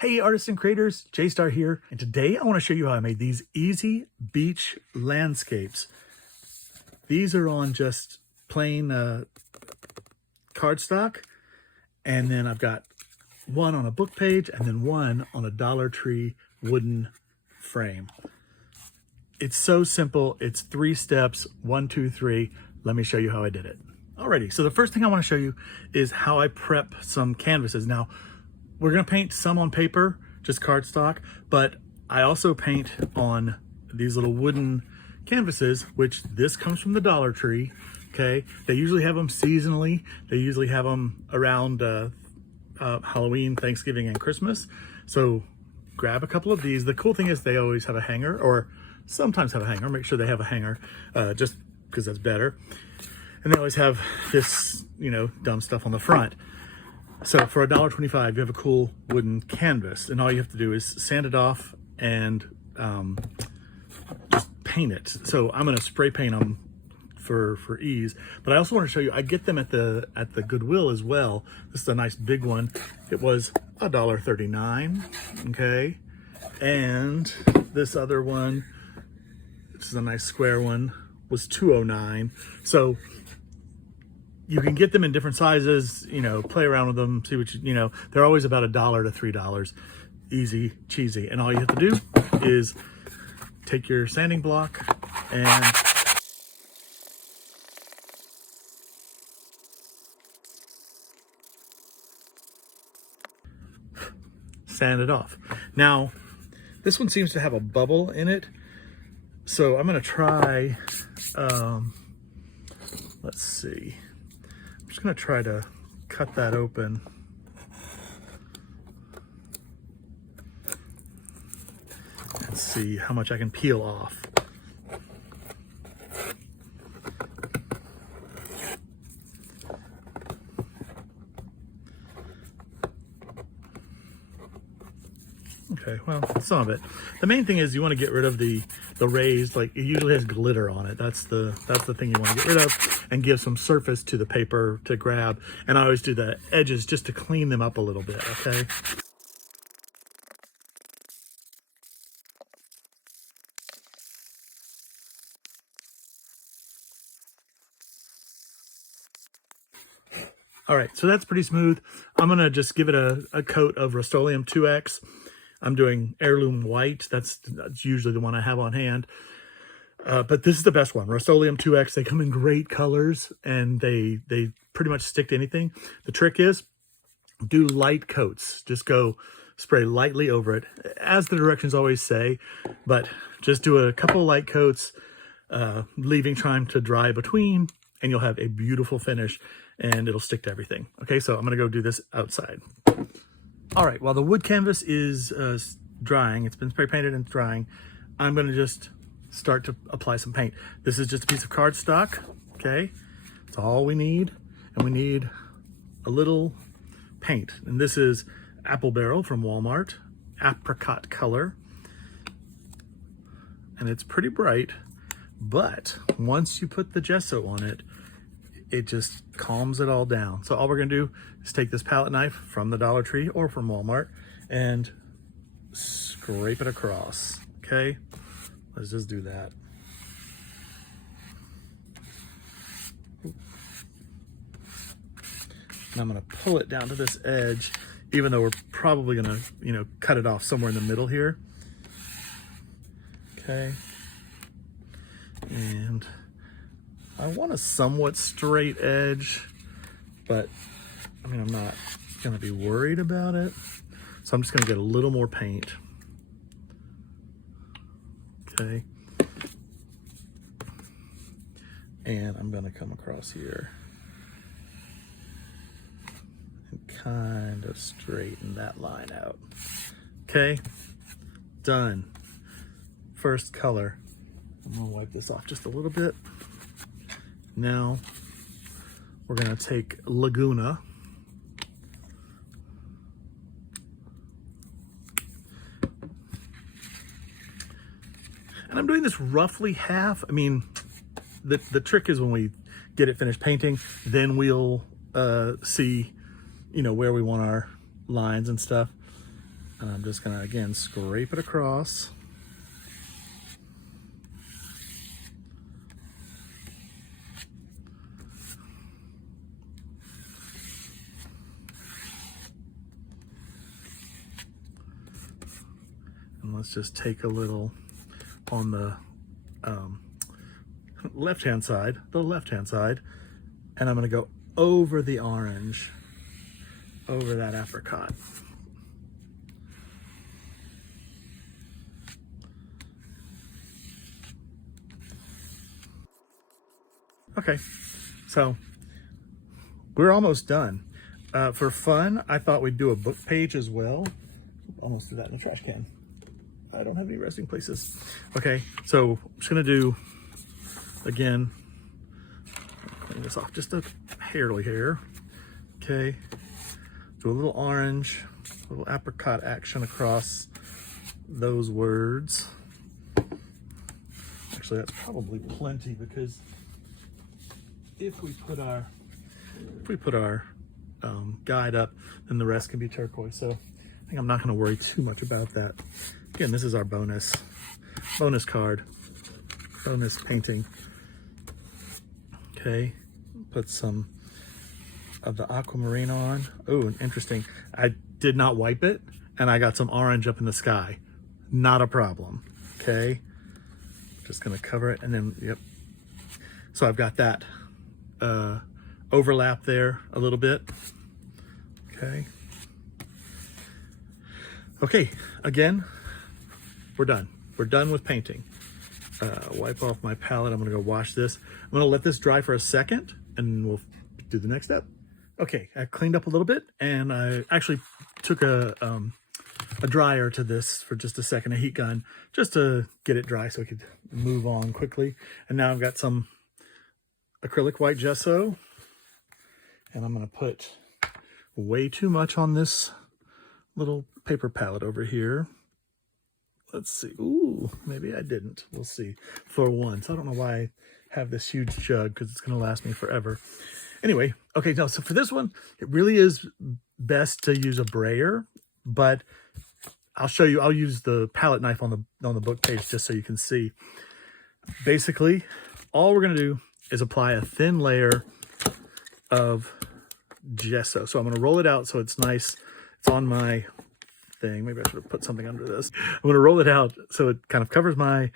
Hey artists and creators, J-Star here, and today I want to show you how I made these easy beach landscapes. These are on just plain cardstock, and then I've got one on a book page and then one on a Dollar Tree wooden frame. It's so simple. It's 3 steps, 1, 2, 3. Let me show you how I did it. Alrighty, so the first thing I want to show you is how I prep some canvases. Now, we're going to paint some on paper, just cardstock, but I also paint on these little wooden canvases, which this comes from the Dollar Tree, okay? They usually have them seasonally. They usually have them around Halloween, Thanksgiving, and Christmas. So grab a couple of these. The cool thing is they always have a hanger, or sometimes have a hanger. Make sure they have a hanger, just because that's better. And they always have this, dumb stuff on the front. So for $1.25, you have a cool wooden canvas, and all you have to do is sand it off and just paint it. So I'm going to spray paint them for ease, but I also want to show you, I get them at the Goodwill as well. This is a nice big one. It was $1.39, okay? And this other one, this is a nice square one, was $2.09. So you can get them in different sizes, play around with them, see what they're always about $1 to $3. Easy, cheesy. And all you have to do is take your sanding block and sand it off. Now, this one seems to have a bubble in it. So I'm gonna try, let's see. I'm just gonna try to cut that open. And see how much I can peel off. Okay, well, some of it. The main thing is you want to get rid of the raised, like it usually has glitter on it. That's the thing you want to get rid of, and give some surface to the paper to grab. And I always do the edges just to clean them up a little bit, okay? All right, so that's pretty smooth. I'm gonna just give it a coat of Rust-Oleum 2X. I'm doing heirloom white. That's usually the one I have on hand. But this is the best one, Rust-Oleum 2X. They come in great colors, and they pretty much stick to anything. The trick is, do light coats. Just go spray lightly over it, as the directions always say, but just do a couple light coats, leaving time to dry between, and you'll have a beautiful finish, and it'll stick to everything. Okay, so I'm gonna go do this outside. All right, while the wood canvas is drying, it's been spray painted and drying, I'm gonna just start to apply some paint. This is just a piece of cardstock, okay? That's all we need, and we need a little paint. And this is Apple Barrel from Walmart, apricot color. And it's pretty bright, but once you put the gesso on it, it just calms it all down. So all we're gonna do is take this palette knife from the Dollar Tree or from Walmart and scrape it across, okay? Let's just do that. And I'm gonna pull it down to this edge, even though we're probably gonna, cut it off somewhere in the middle here. Okay. And I want a somewhat straight edge, but I'm not gonna be worried about it. So I'm just gonna get a little more paint. Okay. And I'm gonna come across here and kind of straighten that line out. Okay, done. First color. I'm gonna wipe this off just a little bit. Now we're gonna take Laguna. And I'm doing this roughly half. The trick is when we get it finished painting, then we'll see, where we want our lines and stuff. And I'm just gonna, again, scrape it across. And let's just take a little on the left-hand side, and I'm gonna go over the orange, over that apricot. Okay, so we're almost done. For fun, I thought we'd do a book page as well. Almost threw that in the trash can. I don't have any resting places. Okay, so I'm just gonna do, again, clean this off just a hairly hair. Okay, do a little orange, a little apricot action across those words. Actually, that's probably plenty, because if we put our guide up, then the rest can be turquoise. So I think I'm not going to worry too much about that. Again, this is our bonus card, bonus painting. Okay, put some of the aquamarine on. Oh, interesting. I did not wipe it, and I got some orange up in the sky. Not a problem. Okay, just going to cover it, and then, yep. So I've got that overlap there a little bit. Okay. Okay, again, we're done. We're done with painting. Wipe off my palette. I'm gonna go wash this. I'm gonna let this dry for a second, and we'll do the next step. Okay, I cleaned up a little bit, and I actually took a dryer to this for just a second, a heat gun, just to get it dry so we could move on quickly. And now I've got some acrylic white gesso, and I'm gonna put way too much on this little paper palette over here. Let's see. Ooh, maybe I didn't. We'll see. For once, I don't know why I have this huge jug, because it's going to last me forever. Anyway, okay, no, so for this one, it really is best to use a brayer, but I'll show you. I'll use the palette knife on the book page just so you can see. Basically, all we're going to do is apply a thin layer of gesso. So I'm going to roll it out so it's nice. It's on my thing. Maybe I should have put something under this. I'm going to roll it out so it kind of covers my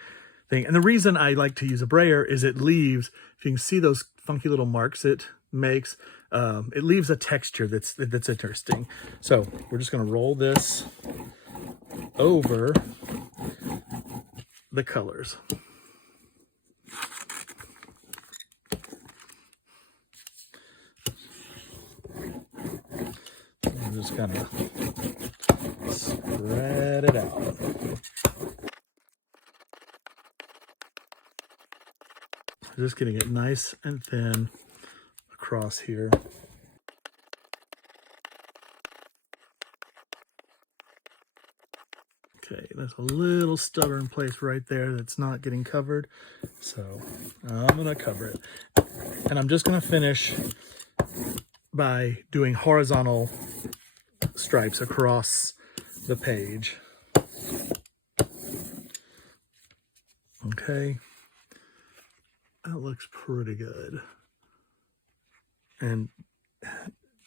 thing. And the reason I like to use a brayer is it leaves, if you can see those funky little marks it makes, it leaves a texture that's interesting. So we're just going to roll this over the colors. I'm just gonna spread it out. Just getting it nice and thin across here. Okay, there's a little stubborn place right there that's not getting covered, so I'm gonna cover it. And I'm just gonna finish by doing horizontal stripes across the page. Okay, that looks pretty good. And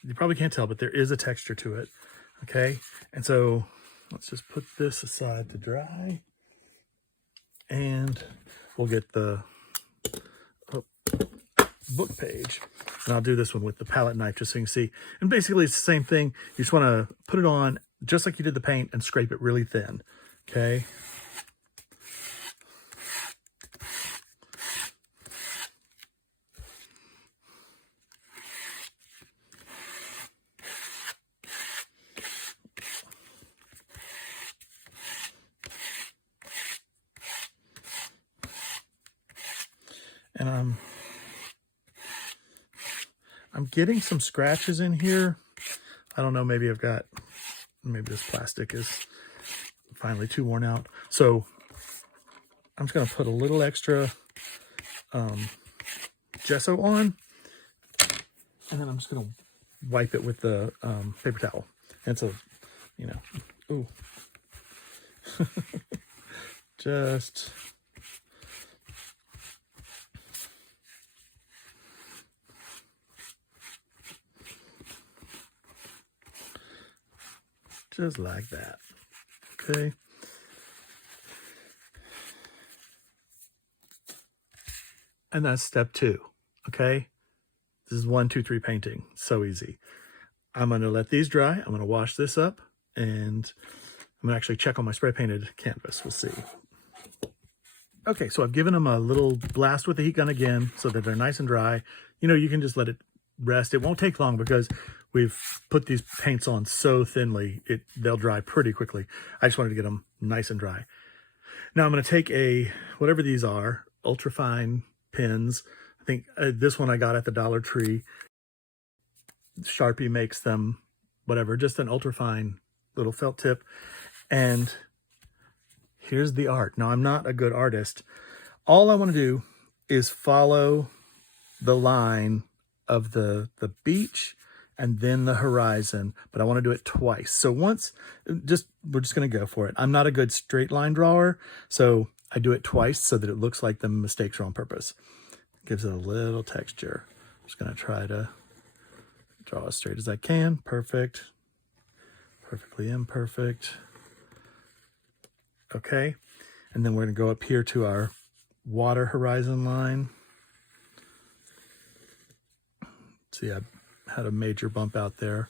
you probably can't tell, but there is a texture to it. Okay, and so let's just put this aside to dry, and we'll get the book page. And I'll do this one with the palette knife just so you can see. And basically it's the same thing. You just want to put it on just like you did the paint and scrape it really thin. Okay. And I'm getting some scratches in here. I don't know, maybe this plastic is finally too worn out. So I'm just gonna put a little extra gesso on, and then I'm just gonna wipe it with the paper towel. And so, Ooh. Just like that. Okay. And that's step 2. Okay. This is 1, 2, 3 painting. So easy. I'm going to let these dry. I'm going to wash this up, and I'm going to actually check on my spray painted canvas. We'll see. Okay, so I've given them a little blast with the heat gun again so that they're nice and dry. You know, you can just let it rest. It won't take long because we've put these paints on so thinly, they'll dry pretty quickly. I just wanted to get them nice and dry. Now I'm going to take whatever these are, ultrafine pins. I think this one I got at the Dollar Tree. Sharpie makes them, whatever, just an ultrafine little felt tip. And here's the art. Now, I'm not a good artist. All I want to do is follow the line of the beach and then the horizon, but I want to do it twice. So we're just going to go for it. I'm not a good straight line drawer, so I do it twice so that it looks like the mistakes are on purpose. Gives it a little texture. I'm just going to try to draw as straight as I can. Perfect. Perfectly imperfect. Okay. And then we're going to go up here to our water horizon line. See, I had a major bump out there.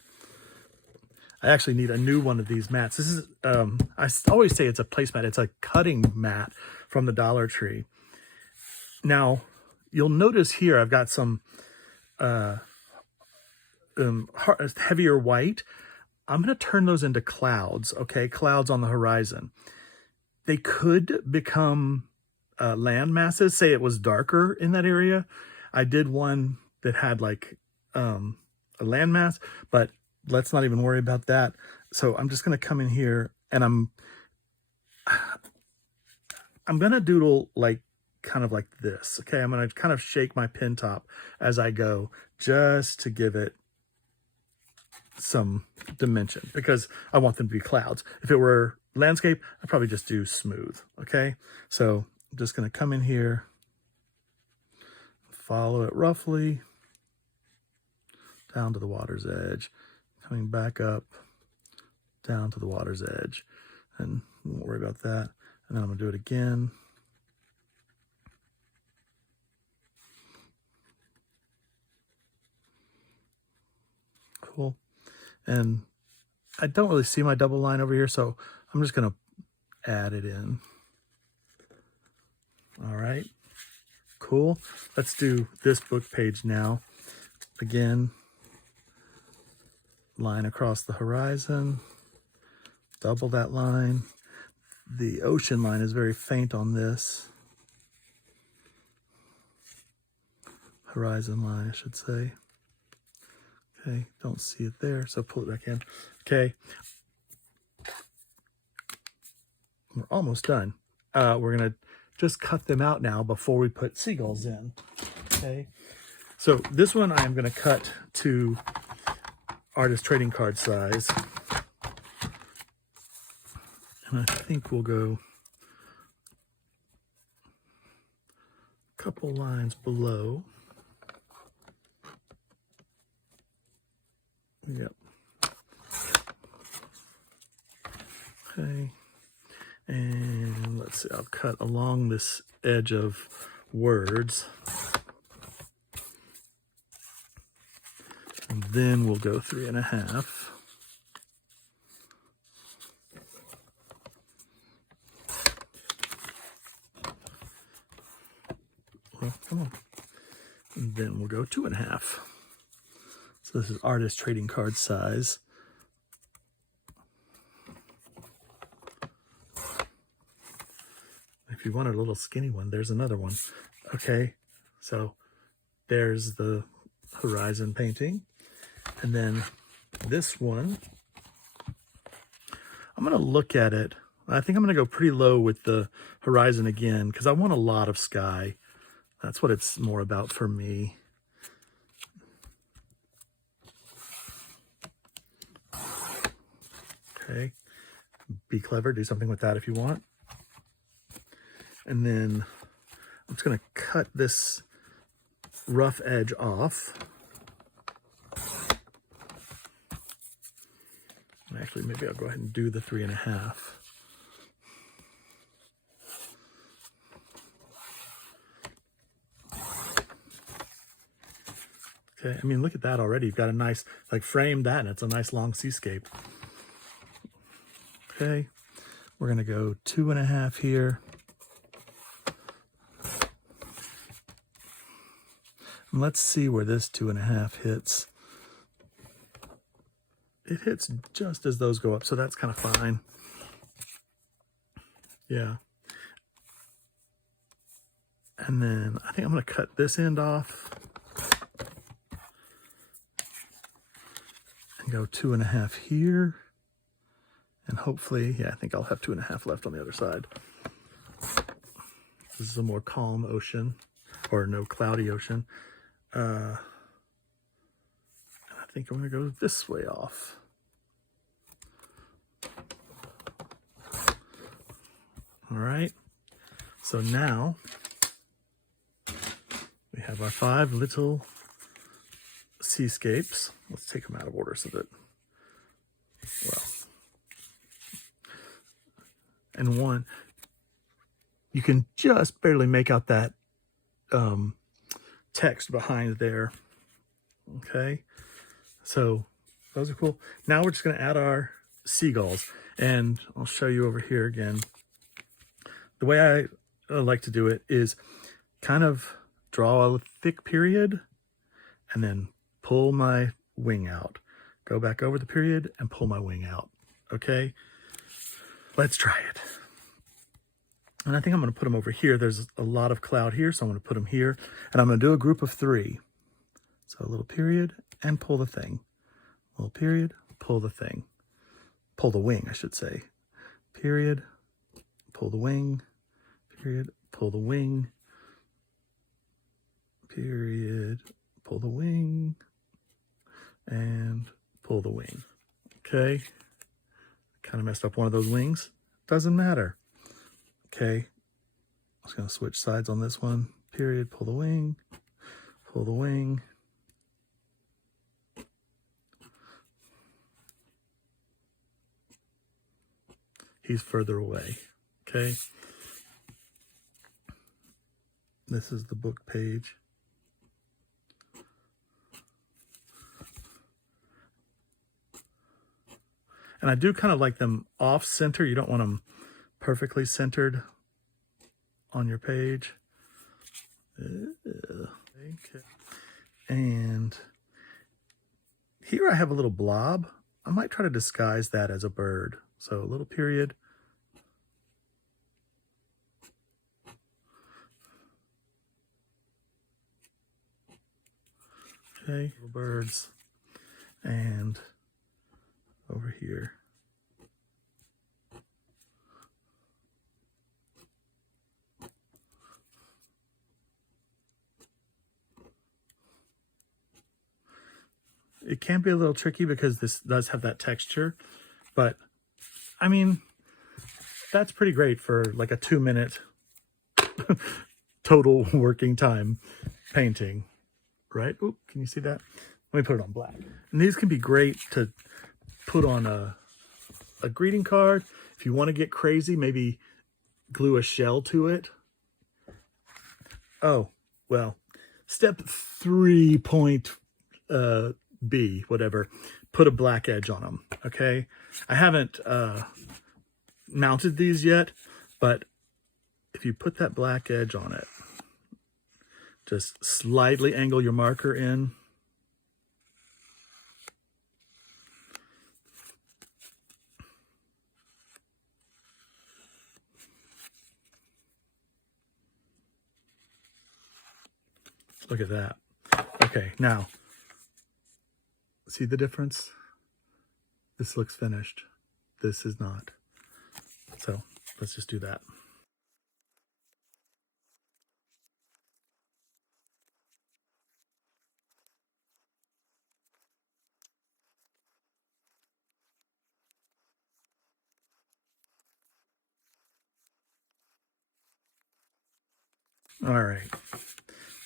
I actually need a new one of these mats. This is, I always say it's a placemat. It's a cutting mat from the Dollar Tree. Now, you'll notice here I've got some heavier white. I'm going to turn those into clouds, okay? Clouds on the horizon. They could become land masses. Say it was darker in that area. I did one that had like a landmass, but let's not even worry about that. So I'm just going to come in here and I'm going to doodle like kind of like this. Okay. I'm going to kind of shake my pen top as I go just to give it some dimension because I want them to be clouds. If it were landscape, I'd probably just do smooth. Okay. So I'm just going to come in here, follow it roughly down to the water's edge, coming back up down to the water's edge, and we won't worry about that. And then I'm going to do it again. Cool. And I don't really see my double line over here, so I'm just going to add it in. All right. Cool. Let's do this book page now. Again, line across the horizon, double that line. The ocean line is very faint on this. Horizon line, I should say. Okay, don't see it there, so pull it back in. Okay, we're almost done. We're gonna just cut them out now before we put seagulls in. Okay, so this one I'm gonna cut to artist trading card size. And I think we'll go a couple lines below. Yep. Okay. And let's see, I'll cut along this edge of words. And then we'll go 3.5. Well, come on. And then we'll go 2.5. So this is artist trading card size. If you want a little skinny one, there's another one. Okay, so there's the horizon painting. And then this one, I'm going to look at it. I think I'm going to go pretty low with the horizon again because I want a lot of sky. That's what it's more about for me. Okay, Be clever, do something with that if you want. And then I'm just gonna cut this rough edge off. Actually, maybe I'll go ahead and do the 3.5. Okay, I mean, look at that already. You've got a nice, like, frame that, and it's a nice long seascape. Okay, we're gonna go 2.5 here. And let's see where this 2.5 hits. It hits just as those go up, so that's kind of fine. Yeah. And then I think I'm gonna cut this end off and go 2.5 here. And hopefully, yeah, I think I'll have 2.5 left on the other side. This is a more calm ocean, or no cloudy ocean. I think I'm gonna go this way off. All right, so now we have our 5 little seascapes. Let's take them out of order so that, well, and one, you can just barely make out that text behind there. Okay, so those are cool. Now we're just gonna add our seagulls, and I'll show you over here again. The way I like to do it is kind of draw a thick period and then pull my wing out. Go back over the period and pull my wing out. Okay, let's try it. And I think I'm going to put them over here. There's a lot of cloud here, so I'm going to put them here. And I'm going to do a group of 3. So a little period and pull the thing. A little period, pull the thing. Pull the wing, I should say. Period, pull the wing. Period, pull the wing. Period, pull the wing. And pull the wing. Okay. Kind of messed up one of those wings. Doesn't matter. Okay, I'm just going to switch sides on this one. Period, pull the wing, pull the wing. He's further away, okay? This is the book page. And I do kind of like them off center. You don't want them perfectly centered on your page. Okay. And here I have a little blob. I might try to disguise that as a bird. So a little period. Okay, little birds. And over here. It can be a little tricky because this does have that texture, but I mean, that's pretty great for like a 2-minute total working time painting, right? Oop, can you see that? Let me put it on black. And these can be great to put on a greeting card. If you want to get crazy, maybe glue a shell to it. Oh, well, step 3.B, whatever, put a black edge on them, okay? I haven't mounted these yet, but if you put that black edge on it, just slightly angle your marker in. Look at that. Okay, now, see the difference? This looks finished. This is not. So let's just do that. All right,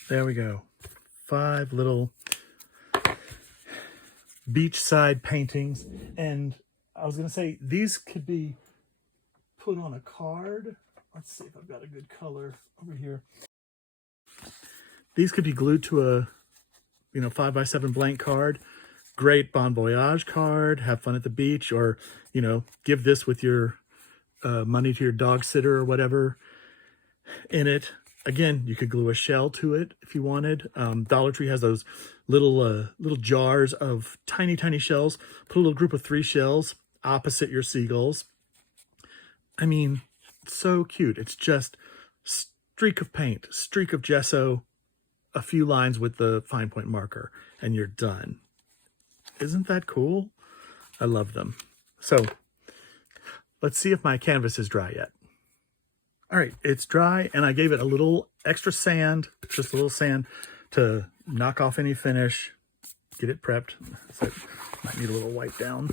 there we go. 5 little beachside paintings. And I was gonna say, these could be put on a card. Let's see if I've got a good color over here. These could be glued to a 5x7 blank card. Great Bon Voyage card. Have fun at the beach, or give this with your money to your dog sitter or whatever in it. Again, you could glue a shell to it if you wanted. Dollar Tree has those little jars of tiny shells. Put a little group of 3 shells opposite your seagulls. I mean, so cute. It's just streak of paint, streak of gesso, a few lines with the fine point marker, and you're done. Isn't that cool? I love them. So let's see if my canvas is dry yet. All right, it's dry, and I gave it a little extra sand, just a little sand to knock off any finish, get it prepped. So it might need a little wipe down.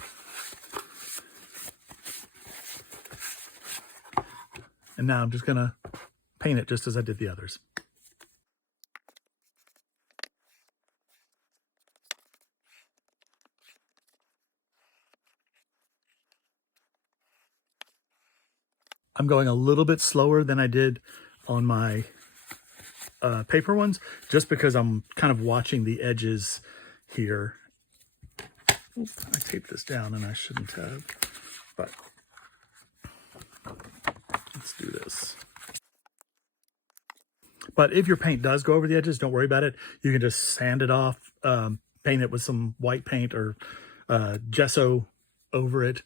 And now I'm just gonna paint it just as I did the others. I'm going a little bit slower than I did on my paper ones, just because I'm kind of watching the edges here. Oops, I taped this down and I shouldn't have, but let's do this. But if your paint does go over the edges, don't worry about it. You can just sand it off, paint it with some white paint or gesso over it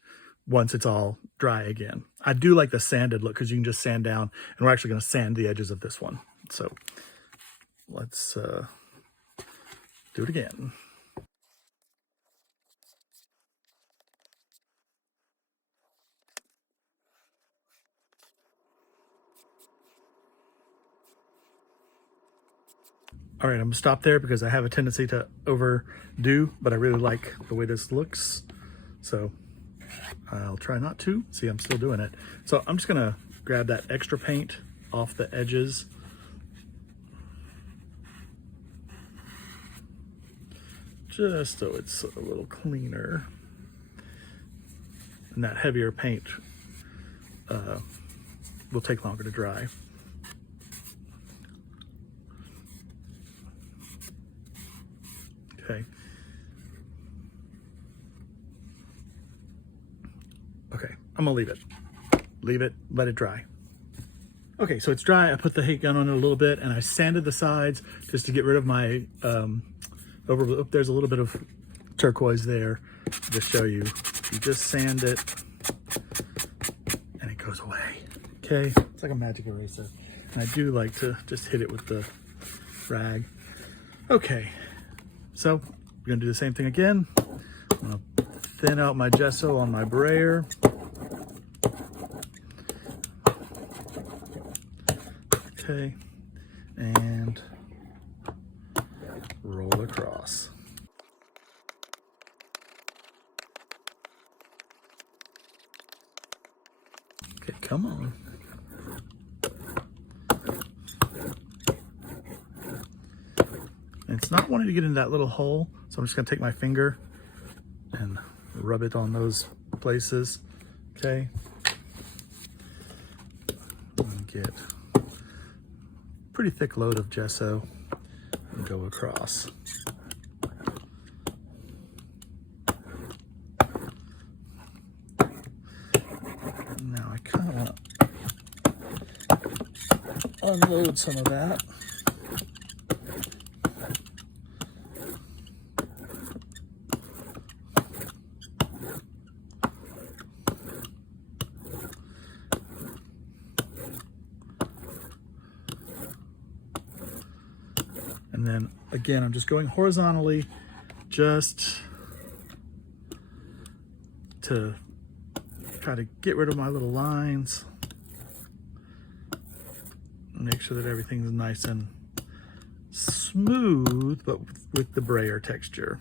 once it's all dry again. I do like the sanded look because you can just sand down, and we're actually going to sand the edges of this one. So let's do it again. All right, I'm gonna stop there because I have a tendency to overdo, but I really like the way this looks. So I'll try not to. See, I'm still doing it. So I'm just gonna grab that extra paint off the edges. Just so it's a little cleaner. And that heavier paint will take longer to dry. Okay. Okay, I'm gonna leave it. Leave it, let it dry. Okay, so it's dry. I put the heat gun on it a little bit, and I sanded the sides just to get rid of my there's a little bit of turquoise there. I'll just show you. You just sand it, and it goes away. Okay, it's like a magic eraser. And I do like to just hit it with the rag. Okay, so we're gonna do the same thing again. I'm gonna thin out my gesso on my brayer. Okay, and roll across. Okay, come on. And it's not wanting to get in that little hole, so I'm just gonna take my finger and rub it on those places. Okay. And get a pretty thick load of gesso and go across. Now I kind of want to unload some of that. And then again, I'm just going horizontally just to try to get rid of my little lines. Make sure that everything's nice and smooth, but with the brayer texture.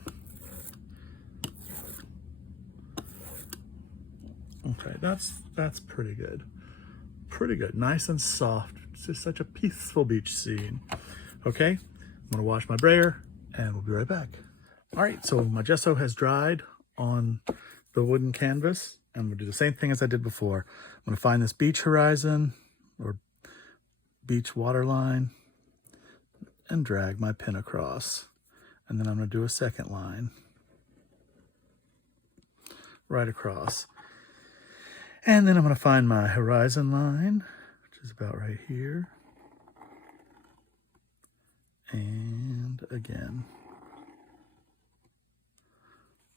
Okay, that's pretty good. Pretty good, nice and soft, It's just such a peaceful beach scene. Okay, I'm gonna wash my brayer and we'll be right back. All right, so my gesso has dried on the wooden canvas. I'm gonna do the same thing as I did before. I'm gonna find this beach horizon or beach waterline and drag my pen across. And then I'm gonna do a second line right across. And then I'm gonna find my horizon line, which is about right here. And again.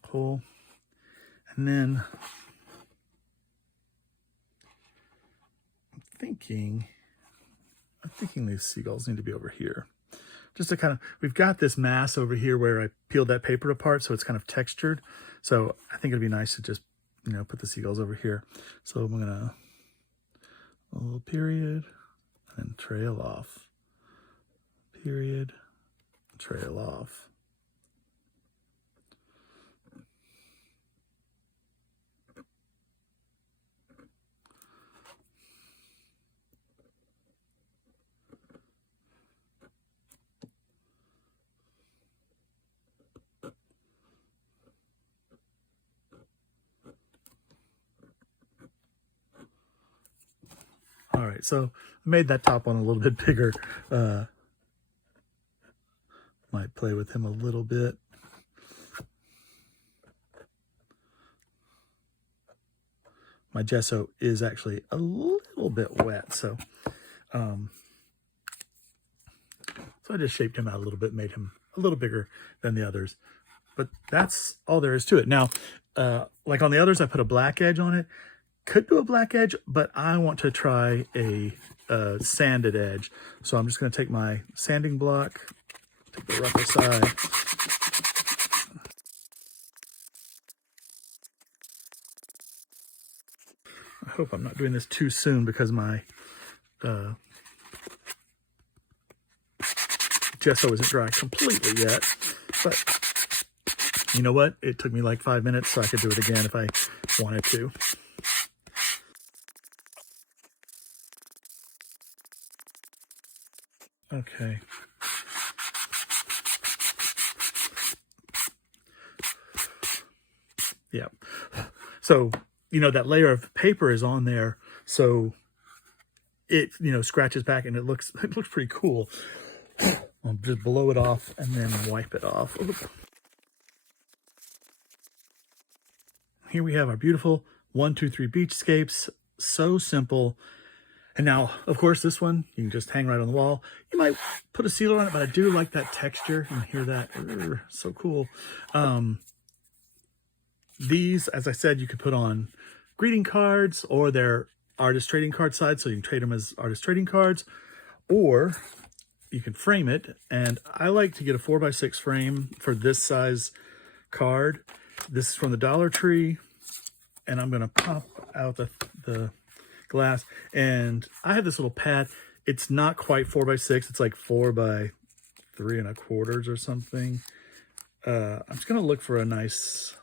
Cool. And then I'm thinking these seagulls need to be over here. Just to kind of, we've got this mass over here where I peeled that paper apart, so it's kind of textured. So I think it'd be nice to just, you know, put the seagulls over here. So I'm gonna, a little period, and trail off. Period, trail off. All right, so I made that top one a little bit bigger. Might play with him a little bit. My gesso is actually a little bit wet, so I just shaped him out a little bit, made him a little bigger than the others. But that's all there is to it. Now, like on the others, I put a black edge on it. Could do a black edge, but I want to try a sanded edge. So I'm just going to take my sanding block, take the rougher side. I hope I'm not doing this too soon because my gesso isn't dry completely yet. But you know what? It took me like 5 minutes, so I could do it again if I wanted to. Okay. Yeah. So, you know, that layer of paper is on there, so it, you know, scratches back and it looks pretty cool. I'll just blow it off and then wipe it off. Here we have our beautiful 1, 2, 3 beachscapes. So simple. And now, of course, this one, you can just hang right on the wall. You might put a sealer on it, but I do like that texture. You can hear that. So cool. These, as I said, you could put on greeting cards, or they're artist trading card side, so you can trade them as artist trading cards, or you can frame it. And I like to get a 4x6 frame for this size card. This is from the Dollar Tree, and I'm going to pop out the glass. And I have this little pad. It's not quite 4x6. It's like 4x3 3¼ or something. I'm just going to look for a nice...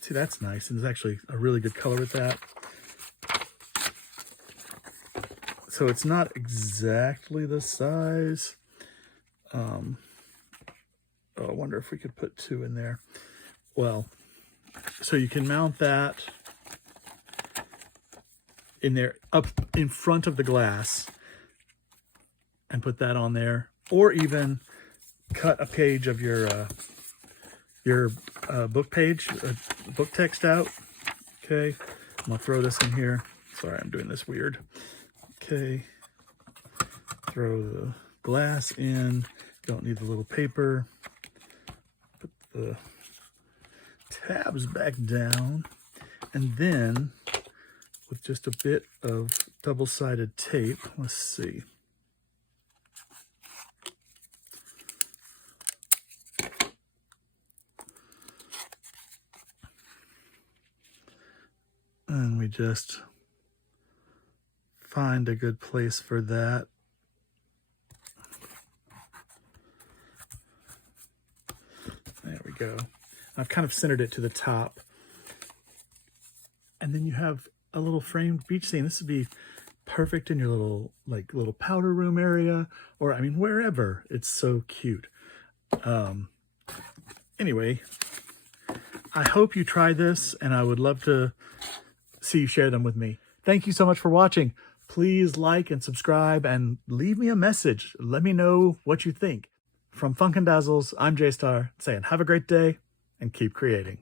See, that's nice, and there's actually a really good color with that. So it's not exactly the size. Oh, I wonder if we could put 2 in there. Well, so you can mount that in there, up in front of the glass, and put that on there, or even cut a page of your book page, book text out. Okay, I'm gonna throw this in here. Sorry, I'm doing this weird. Okay, throw the glass in. Don't need the little paper. Put the tabs back down, and then with just a bit of double-sided tape, let's see. And we just find a good place for that. There we go. I've kind of centered it to the top. And then you have a little framed beach scene. This would be perfect in your little powder room area, or I mean, wherever. It's so cute. Anyway, I hope you try this, and I would love to see you share them with me. Thank you so much for watching. Please like and subscribe and leave me a message. Let me know what you think. From Funkin' Dazzles, I'm J-Star saying have a great day and keep creating.